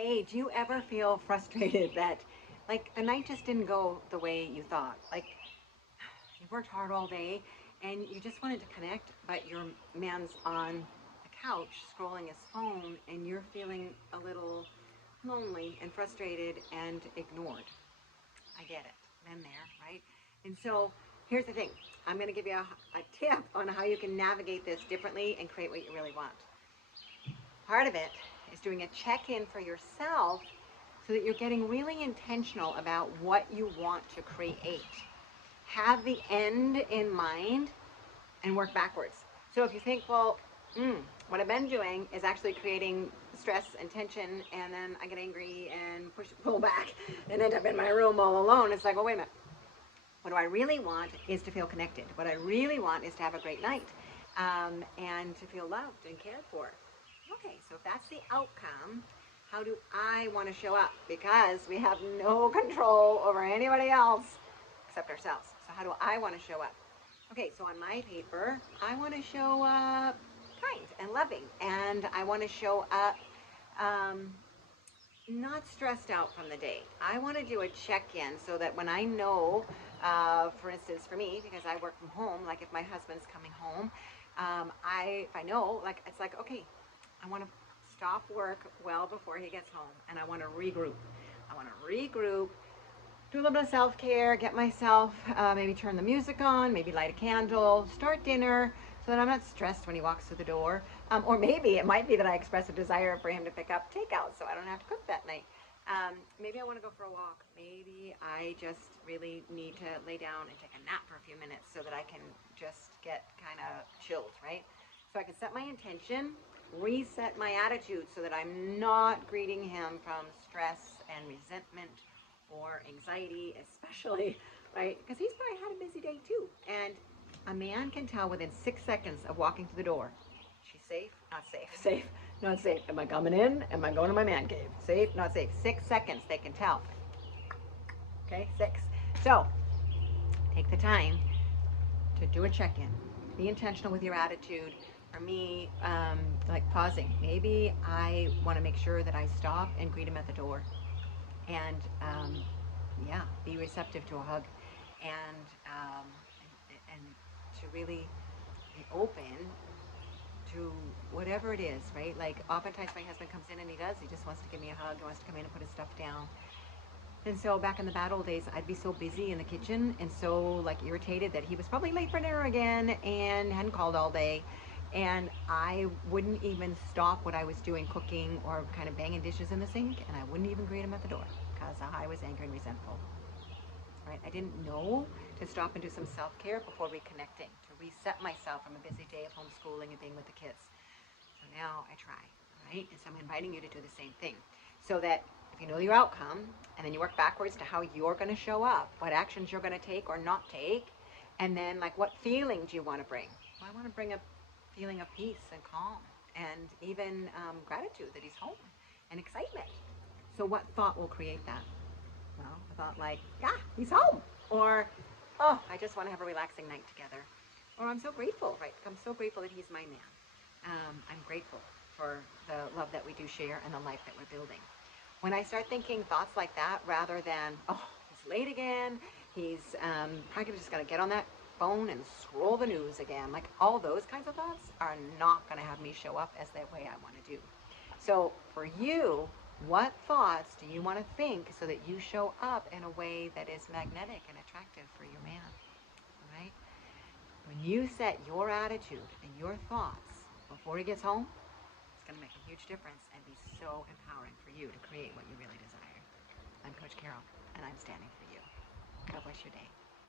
Hey, do you ever feel frustrated that like the night just didn't go the way you thought? Like you worked hard all day and you just wanted to connect, but your man's on the couch scrolling his phone and you're feeling a little lonely and frustrated and ignored. I get it. Been there, right? And so here's the thing. I'm going to give you a tip on how you can navigate this differently and create what you really want. Part of it is doing a check-in for yourself so that you're getting really intentional about what you want to create. Have the end in mind and work backwards. So if you think, well, what I've been doing is actually creating stress and tension, and then I get angry and pull back and end up in my room all alone. It's like, well, wait a minute. What I really want is to feel connected. What I really want is to have a great night and to feel loved and cared for. Okay, so if that's the outcome, how do I want to show up? Because we have no control over anybody else except ourselves. So how do I want to show up? Okay, so on my paper, I want to show up kind and loving. And I want to show up not stressed out from the day. I want to do a check-in so that when I know, for instance, for me, because I work from home, like if my husband's coming home, if I know, like it's like, okay, I want to stop work well before he gets home, and I want to regroup. I want to regroup, do a little bit of self-care, get myself, maybe turn the music on, maybe light a candle, start dinner, so that I'm not stressed when he walks through the door. Or maybe it might be that I express a desire for him to pick up takeout so I don't have to cook that night. Maybe I want to go for a walk. Maybe I just really need to lay down and take a nap for a few minutes so that I can just get kind of chilled, right? So I can set my intention, reset my attitude so that I'm not greeting him from stress and resentment or anxiety, especially, right? Because he's probably had a busy day too. And a man can tell within 6 seconds of walking through the door, she's safe, not safe, safe, not safe. Am I coming in? Am I going to my man cave? Safe, not safe. 6 seconds, they can tell. Okay, 6. So take the time to do a check-in. Be intentional with your attitude. For me, like pausing. Maybe I want to make sure that I stop and greet him at the door. And yeah, be receptive to a hug, and to really be open to whatever it is, right? Like oftentimes my husband comes in and he just wants to give me a hug, he wants to come in and put his stuff down. And so back in the bad old days, I'd be so busy in the kitchen and so like irritated that he was probably late for dinner again and hadn't called all day. And I wouldn't even stop what I was doing, cooking or kind of banging dishes in the sink, and I wouldn't even greet him at the door because I was angry and resentful. Right? I didn't know to stop and do some self-care before reconnecting, to reset myself from a busy day of homeschooling and being with the kids. So now I try, right? And so I'm inviting you to do the same thing so that if you know your outcome and then you work backwards to how you're going to show up, what actions you're going to take or not take, and then like what feeling do you want to bring? Well, I want to bring a feeling of peace and calm and even gratitude that he's home and excitement. So what thought will create that? Well, a thought like, yeah, he's home. Or, oh, I just want to have a relaxing night together. Or I'm so grateful, right? I'm so grateful that he's my man. I'm grateful for the love that we do share and the life that we're building. When I start thinking thoughts like that, rather than, oh, he's late again, he's probably just going to get on that phone and scroll the news again, like all those kinds of thoughts are not going to have me show up as the way I want to do. So for you, what thoughts do you want to think so that you show up in a way that is magnetic and attractive for your man? All right? When you set your attitude and your thoughts before he gets home, it's going to make a huge difference and be so empowering for you to create what you really desire. I'm Coach Carol, and I'm standing for you. God bless your day.